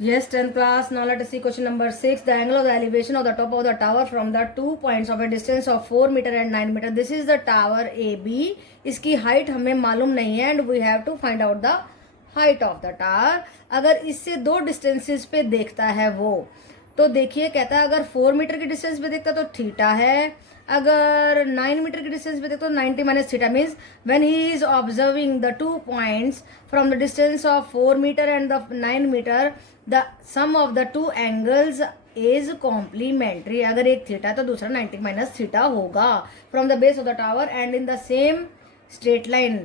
Yes, 10th class. Now let us see question number 6. The angle of the elevation of the top of the tower from the 2 points of a distance of 4 meter and 9 meter. This is the tower AB. इसकी height हमें मालूम नहीं है and we have to find out the height of the tower. अगर इससे दो distances पे देखता है वो, तो देखिए कहता है अगर 4 मीटर की डिस्टेंस पे देखता तो थीटा है, अगर 9 मीटर की डिस्टेंस पे देखता तो 90 minus theta means when he is observing the 2 points from the distance of 4 metre and the 9 metre the sum of the 2 angles is complementary. अगर एक थीटा तो दूसरा 90 माइनस थीटा होगा from the base of the tower and in the same straight line.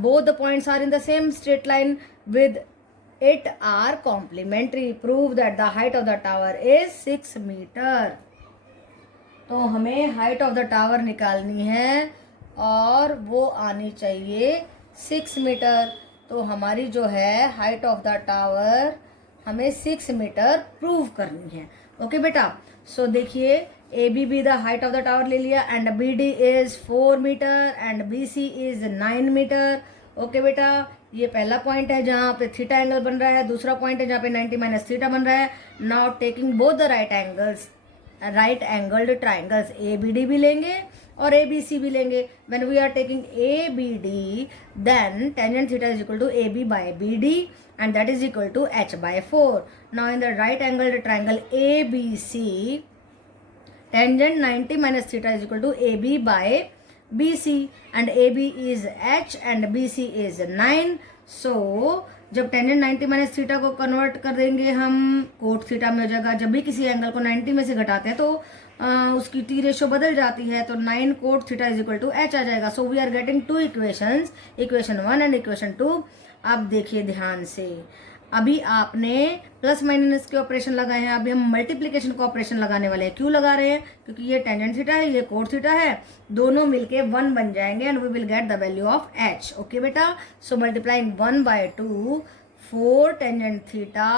Both the points are in the same straight line with it are complementary. Prove that the height of the tower is 6 meter. तो हमें height of the tower निकालनी है और वो आनी चाहिए 6 metre. तो हमारी जो है हाइट ऑफ द टावर हमें 6 मीटर प्रूव करनी है। ओके बेटा, सो देखिए A B the height of the tower ले लिया and B D is 4 metre and B C is 9 metre. Okay बेटा, ये पहला पॉइंट है जहाँ पे थीटा एंगल बन रहा है, दूसरा पॉइंट है जहाँ पे 90 माइनस थीटा बन रहा है। Now taking both the right angles, right angled triangles A B D भी लेंगे और ए बी सी भी लेंगे। When we are taking A B D then tangent theta is equal to A B by B D and that is equal to H by 4। Now in the right angled triangle A B C tangent 90 minus theta is equal to A B by BC and AB is H and BC is 9. So जब tangent 90 minus theta को convert कर देंगे हम cot theta में हो जाएगा। जब भी किसी एंगल को 90 में से घटाते हैं तो उसकी टी रेशो बदल जाती है, तो 9 cot theta is equal to H आ जाएगा। So we are getting 2 equations, equation 1 and equation 2। अब देखिए ध्यान से, अभी आपने प्लस माइनस के ऑपरेशन लगाए हैं, अभी हम मल्टीप्लीकेशन का ऑपरेशन लगाने वाले हैं। क्यों लगा रहे हैं? क्योंकि ये टेंजेंट थीटा है, ये कोट थीटा है, दोनों मिलके 1 बन जाएंगे and we will get the value of H. Okay बेटा, so multiplying 1 by 2 4 tangent theta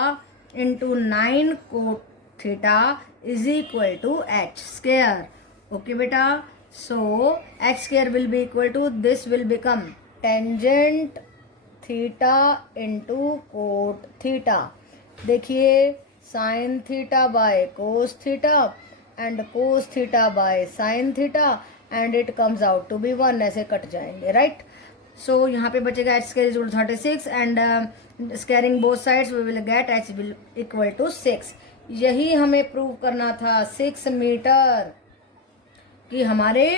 into 9 cot theta is equal to H square. Okay बेटा, so H square will be equal to this will become tangent theta into cot theta. देखिए sine theta by cos theta and cos theta by sine theta and it comes out to be 1। ऐसे कट जाएंगे, right. So यहाँ पे बचेगा H square is 36 and squaring both sides we will get H will equal to 6। यही हमें prove करना था 6 मीटर, कि हमारे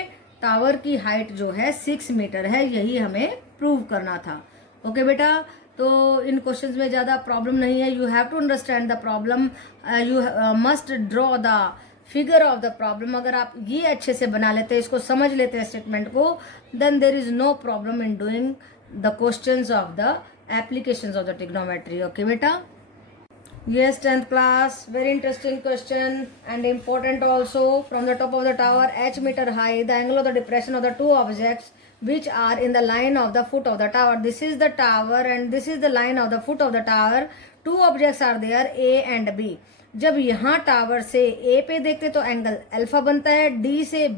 टावर की हाइट जो है 6 मीटर है, यही हमें प्रूव करना था। ओके बेटा, तो इन क्वेश्चंस में ज़्यादा प्रॉब्लम नहीं है। You have to understand the problem, you must draw the figure of the problem. अगर आप ये अच्छे से बना लेते हैं, इसको समझ लेते हैं स्टेटमेंट को, then there is no problem in doing the questions of the applications of the trigonometry. Okay बेटा, yes 10th class, very interesting question and important also. From the top of the tower h meter high, the angle of the depression of the two objects which are in the line of the foot of the tower. This is the tower and this is the line of the foot of the tower. Two objects are there, A and B. जब यहाँ tower से A पे देखते तो angle alpha बनता है, D से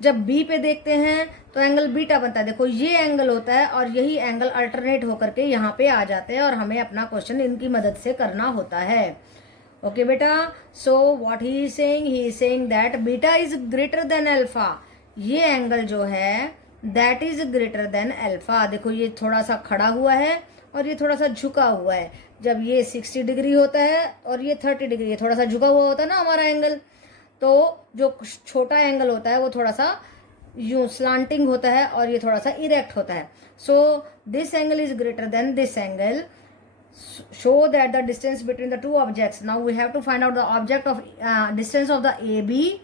जब बी पे देखते हैं तो एंगल बीटा बनता है। देखो ये एंगल होता है और यही एंगल अल्टरनेट होकर के यहाँ पे आ जाते हैं और हमें अपना क्वेश्चन इनकी मदद से करना होता है। ओके बेटा, so what he is saying that beta is greater than alpha. ये एंगल जो है that is greater than alpha. देखो ये थोड़ा सा खड़ा हुआ है और ये थोड़ा सा झुका हुआ है। जब ये 60 डिग्री होता है और ये 30 डिग्री, ये थोड़ा सा झुका हुआ होता है ना हमारा एंगल, तो जो छोटा एंगल होता है वो थोड़ा सा यूं स्लांटिंग होता है और ये थोड़ा सा इरेक्ट होता है। So this angle is greater than this angle, show that the distance between the two objects. Now we have to find out the object of distance of the A B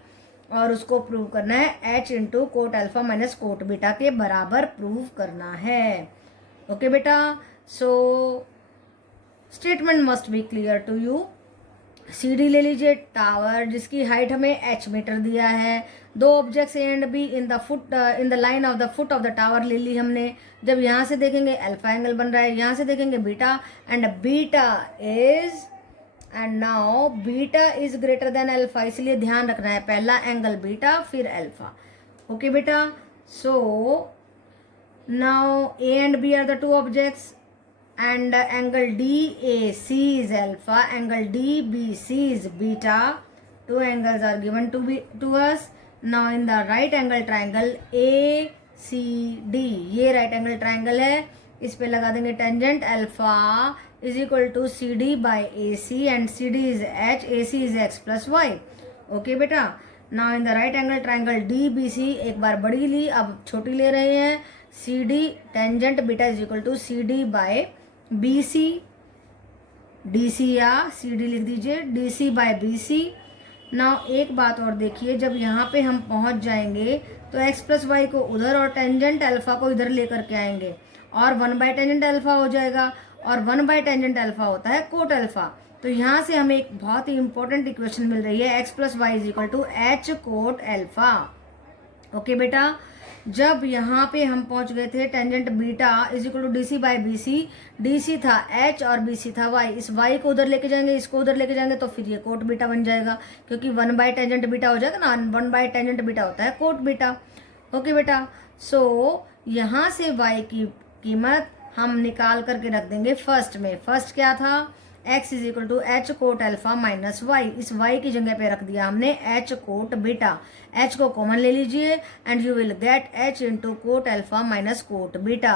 और उसको prove करना है H into cot alpha minus cot beta के बराबर prove करना है। Okay बेटा, so statement must be clear to you. C D ले लीजिए, टावर जिसकी हाइट हमें एच मीटर दिया है, दो objects A and be in the line of the foot of the tower ले ली हमने। जब यहाँ से देखेंगे अल्फा एंगल बन रहा है, यहाँ से देखेंगे beta and beta is and now beta is greater than alpha, इसलिए ध्यान रखना है पहला एंगल बीटा फिर अल्फा। ओके बेटा, so now A and B are the two objects and angle DAC is alpha, angle DBC is beta. Two angles are given to us. Now in the right angle triangle ACD, ये right angle triangle है, इस पे लगा देंगे tangent alpha is equal to C D by A C and C D is H, A C is X plus Y. Okay बेटा. Now in the right angle triangle D B C, एक बार बड़ी ली अब छोटी ले रहे हैं. C D tangent beta is equal to C D by B C, D C या सी डी लिख दीजिए, D C by B C. Now एक बात और देखिए, जब यहाँ पे हम पहुँच जाएंगे तो एक्स प्लस वाई को उधर और टेंजेंट अल्फा को इधर लेकर के आएंगे और 1 बाई टेंजेंट अल्फा हो जाएगा और 1 बाई टेंजेंट अल्फा होता है कोट अल्फा. तो यहाँ से हमें एक बहुत ही इंपॉर्टेंट इक्वेशन मिल रही है, X plus Y is equal to H cot alpha. Okay बेटा. जब यहाँ पे हम पहुंच गए थे tangent beta is equal to D C by B C, D C था एच और बी सी था वाई. इस वाई को उधर लेके जाएंगे, इसको उधर लेके जाएंगे तो फिर ये कोट बीटा बन जाएगा, क्योंकि 1 बाई टेंजेंट बीटा हो जाएगा ना, 1 बाई टेंजेंट बीटा होता है कोट बीटा. ओके बेटा. सो यहाँ से वाई की कीमत हम निकाल करके रख देंगे फर्स्ट में. फर्स्ट क्या था, x is equal to H cot alpha minus Y. इस y की जगह पे रख दिया हमने h कोट बीटा. h को कॉमन ले लीजिए and you will get h into cot alpha minus cot beta.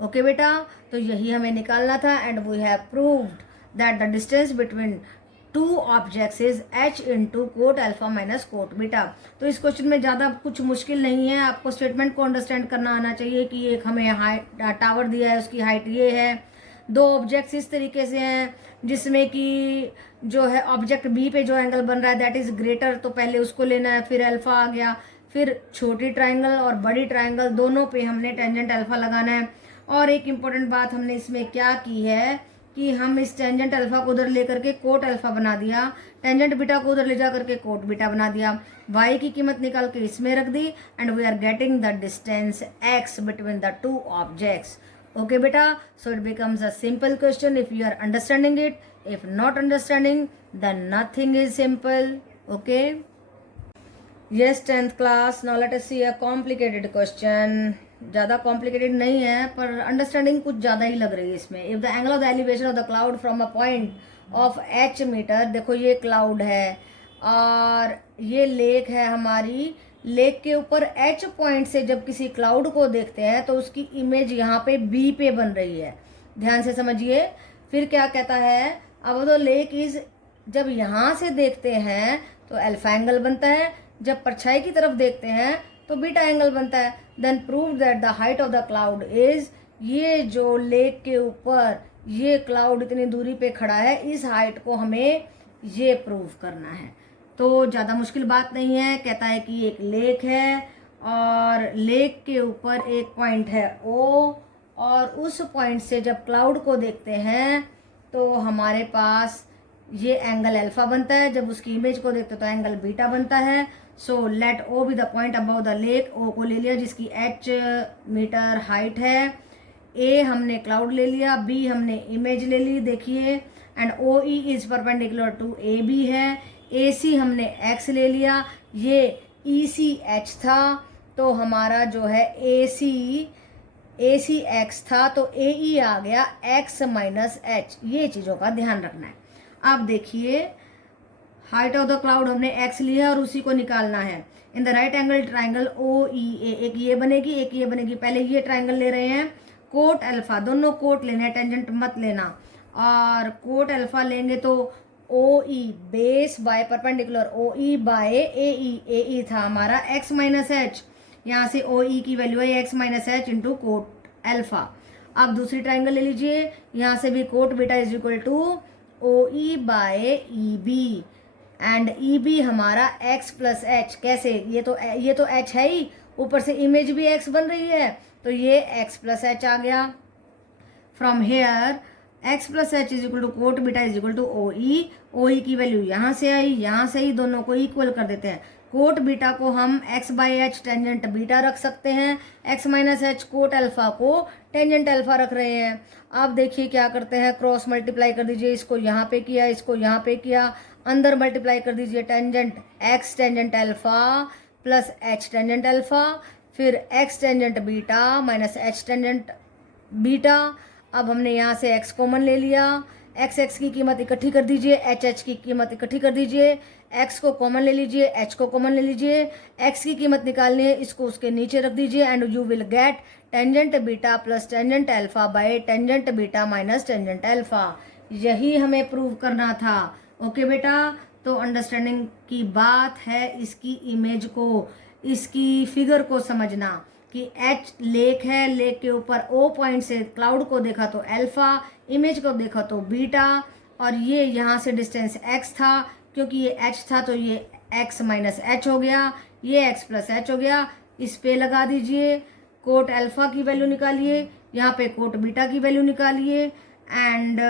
Okay बेटा. तो यही हमें निकालना था and we have proved that the distance between two objects is h into cot alpha minus cot beta. तो इस क्वेश्चन में ज़्यादा कुछ मुश्किल नहीं है, आपको स्टेटमेंट को अंडरस्टैंड करना आना चाहिए कि एक हमें हाइट टावर दिया है, उसकी हाइट ये है, दो ऑब्जेक्ट्स इस तरीके से हैं जिसमें कि जो है ऑब्जेक्ट बी पे जो एंगल बन रहा है दैट इज ग्रेटर, तो पहले उसको लेना है, फिर अल्फा आ गया, फिर छोटी ट्राइंगल और बड़ी ट्राइंगल दोनों पे हमने टेंजेंट अल्फा लगाना है. और एक इम्पॉर्टेंट बात हमने इसमें क्या की है कि हम इस टेंजेंट अल्फा को उधर लेकर के कोट अल्फा बना दिया, टेंजेंट बीटा को उधर ले जा करके कोट बीटा बना दिया, y की कीमत निकाल के इसमें रख दी and we are getting the distance x between the two objects. Okay beta, so it becomes a simple question if you are understanding it. If not understanding, then nothing is simple. Okay. Yes, 10th class. Now let us see a complicated question. ज़्यादा complicated नहीं है पर understanding कुछ ज़्यादा ही लग रही है इसमें. If the angle of the elevation of the cloud from a point of h meter, देखो ये cloud है और ये lake है हमारी, लेक के ऊपर एच पॉइंट से जब किसी क्लाउड को देखते हैं तो उसकी इमेज यहाँ पे बी पे बन रही है. ध्यान से समझिए. फिर क्या कहता है, अब तो लेक इज, जब यहाँ से देखते हैं तो अल्फा एंगल बनता है, जब परछाई की तरफ देखते हैं तो बीटा एंगल बनता है. Then prove that the height of the cloud is, ये जो लेक के ऊपर ये क्लाउड इतनी दूरी पे खड़ा है, इस हाइट को हमें ये प्रूव करना है. तो ज़्यादा मुश्किल बात नहीं है. कहता है कि एक लेक है और लेक के ऊपर एक पॉइंट है O और उस पॉइंट से जब क्लाउड को देखते हैं तो हमारे पास ये एंगल अल्फा बनता है, जब उसकी इमेज को देखते तो एंगल बीटा बनता है. So let O be the point about the lake. O को ले लिया जिसकी h मीटर हाइट है, A हमने क्लाउड ले लिया, B हमने इमेज ले ली. देखिए and OE is perpendicular to AB है, AC हमने x ले लिया, ये EC h था तो हमारा जो है AC x था तो AE आ गया x माइनस h. ये चीज़ों का ध्यान रखना है. आप देखिए हाइट ऑफ द क्लाउड हमने x लिया और उसी को निकालना है. इन the right angle triangle OEA, एक ये बनेगी एक ये बनेगी. पहले ये ट्राइंगल ले रहे हैं कोट अल्फा, दोनों कोट लेना है, टेंजेंट मत लेना. और कोट अल्फा लेंगे तो OE base by perpendicular OE by AE, AE था हमारा x माइनस एच, यहाँ से OE की वैल्यू है x minus H into cot alpha. अब दूसरी ट्राइंगल ले लीजिए, यहाँ से भी cot beta is equal to OE by EB and EB हमारा x प्लस एच. कैसे, ये तो h है ही, ऊपर से इमेज भी x बन रही है तो ये x प्लस एच आ गया. From here x plus H is equal to cot beta is equal to OE. OE की वैल्यू यहाँ से आई, यहाँ से ही दोनों को इक्वल कर देते हैं. कोट बीटा को हम x by H tangent beta रख सकते हैं, x minus H cot alpha को टेंजेंट अल्फा रख रहे हैं. आप देखिए क्या करते हैं, क्रॉस मल्टीप्लाई कर दीजिए, इसको यहाँ पे किया, इसको यहाँ पे किया, अंदर मल्टीप्लाई कर दीजिए tangent x tangent alpha plus h tangent alpha, फिर x tangent beta minus h tangent beta. अब हमने यहाँ से x कॉमन ले लिया, x की कीमत इकट्ठी कर दीजिए, h की कीमत इकट्ठी कर दीजिए, x को कॉमन ले लीजिए, h को कॉमन ले लीजिए, x की कीमत निकालनी है, इसको उसके नीचे रख दीजिए and you will gate tangent beta plus tangent alpha by tangent beta minus tangent alpha. यही हमें प्रूव करना था। ओके बेटा, तो अंडरस्टैंडिंग की बात है इसकी इमेज को, इसकी फिगर को समझना कि एच लेक है, लेक के ऊपर ओ पॉइंट से क्लाउड को देखा तो अल्फा, इमेज को देखा तो बीटा, और ये यहाँ से डिस्टेंस एक्स था, क्योंकि ये एच था तो ये एक्स माइनस एच हो गया, ये एक्स प्लस एच हो गया। इस पे लगा दीजिए, कोट अल्फा की वैल्यू निकालिए, यहाँ पे कोट बीटा की वैल्यू निकालिए and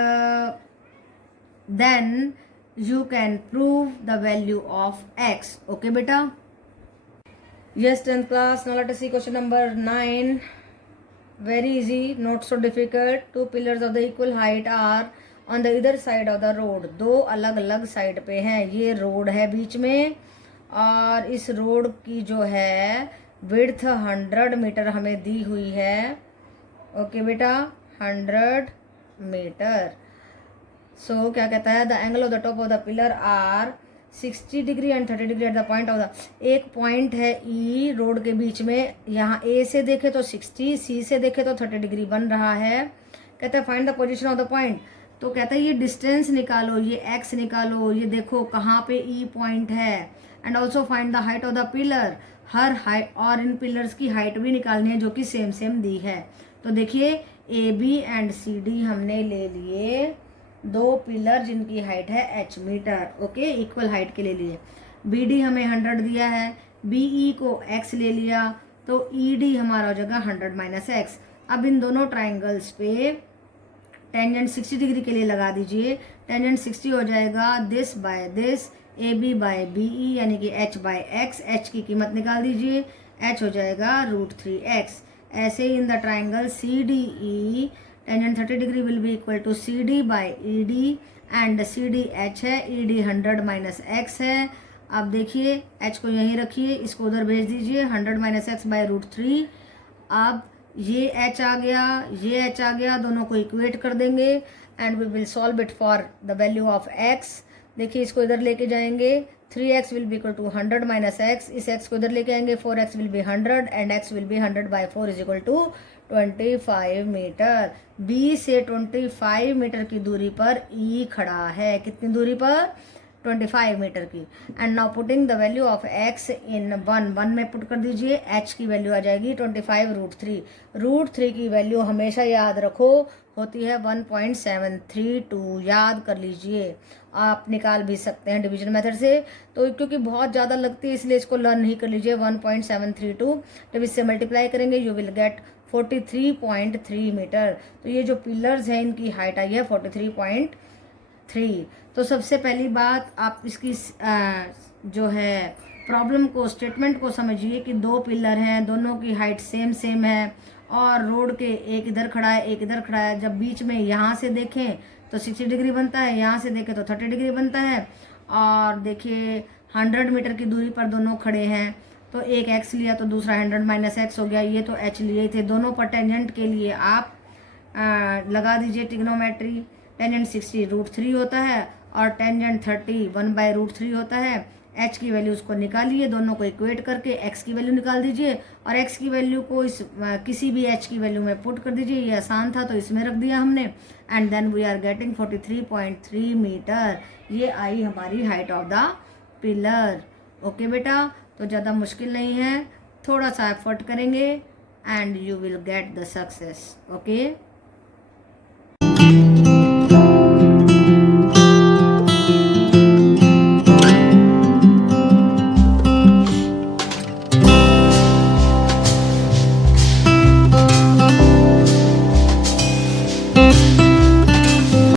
then you can prove the value of x. Okay beta? Yes 10th class, now let us see question number 9. Very easy, not so difficult. Two pillars of the equal height are on the either side of the road. दो अलग अलग side पे हैं, ये road है बीच में और इस रोड की जो है विड्थ 100 मीटर हमें दी हुई है। ओके बेटा, 100 मीटर। सो क्या कहता है, the angle of the top of the pillar are 60 degree and 30 degree at the point of the, एक पॉइंट है ई रोड के बीच में, यहाँ ए से देखे तो 60, सी से देखे तो 30 डिग्री बन रहा है। कहता है find the position of the point, तो कहता है ये डिस्टेंस निकालो, ये एक्स निकालो, ये देखो कहाँ पे ई पॉइंट है, and also find the height of the pillar, her height और इन पिलर्स की हाइट भी निकालनी है जो कि सेम सेम दी है। तो देखिए A B and C D हमने ले लिए, दो पिलर जिनकी हाइट है h metre, okay, equal height के ले लिए। बी डी हमें 100 दिया है, बी ई को x ले लिया, तो ई डी हमारा हो जाएगा 100 माइनस एक्स। अब इन दोनों ट्राइंगल्स पे टेंजेंट 60 डिग्री के लिए लगा दीजिए, टेंजेंट 60 हो जाएगा this by this, A B by B E यानी कि h बाय एक्स, h की कीमत निकाल दीजिए, h हो जाएगा √3x। ऐसे ही in the triangle C D E, tangent 30 degree will be equal to C D by E D and C D H है, ई डी 100 माइनस एक्स है। अब देखिए एच को यहीं रखिए, इसको उधर भेज दीजिए, 100 माइनस एक्स बाई √3। अब ये एच आ गया, ये एच आ गया, दोनों को इक्वेट कर देंगे and we will solve it for the value of X. देखिए इसको इधर लेके जाएंगे, 3x will be equal to 100 minus X, इस x को इधर लेके आएंगे, 4x will be 100 and x will be 100 by 4 is equal to 25 metre. B से 25 मीटर की दूरी पर E खड़ा है, कितनी दूरी पर, 25 मीटर की। And now putting the value of x इन 1 में पुट कर दीजिए, h की वैल्यू आ जाएगी 25 √3। √3 की वैल्यू हमेशा याद रखो होती है 1.732, याद कर लीजिए। आप निकाल भी सकते हैं डिवीजन मेथड से, तो क्योंकि बहुत ज़्यादा लगती है इसलिए इसको लर्न ही कर लीजिए। 1.732 जब इससे मल्टीप्लाई करेंगे यू विल गेट 43.3 मीटर। तो ये जो पिलर्स हैं इनकी हाइट आई है 43.3। तो सबसे पहली बात आप इसकी जो है प्रॉब्लम को, स्टेटमेंट को समझिए कि दो पिलर हैं, दोनों की हाइट सेम सेम है और रोड के एक इधर खड़ा है एक इधर खड़ा है। जब बीच में यहाँ से देखें तो 60 डिग्री बनता है, यहाँ से देखें तो 30 डिग्री बनता है। और देखिए 100 मीटर की दूरी पर दोनों खड़े हैं, तो एक x लिया तो दूसरा 100 माइनस एक्स हो गया, ये तो h लिए थे। दोनों पर टेंजेंट के लिए आप लगा दीजिए ट्रिग्नोमेट्री। टेंजेंट 60 √3 होता है और टेंजेंट 30 1/√3 होता है। h की वैल्यू उसको निकालिए, दोनों को इक्वेट करके x की वैल्यू निकाल दीजिए और x की वैल्यू को इस किसी भी h की वैल्यू में पुट कर दीजिए। ये आसान था तो इसमें रख दिया हमने and then we are getting 43.3 metre. ये आई हमारी height of the pillar. Okay बेटा, तो ज़्यादा मुश्किल नहीं है, थोड़ा सा एफर्ट करेंगे and you will get the success. Okay.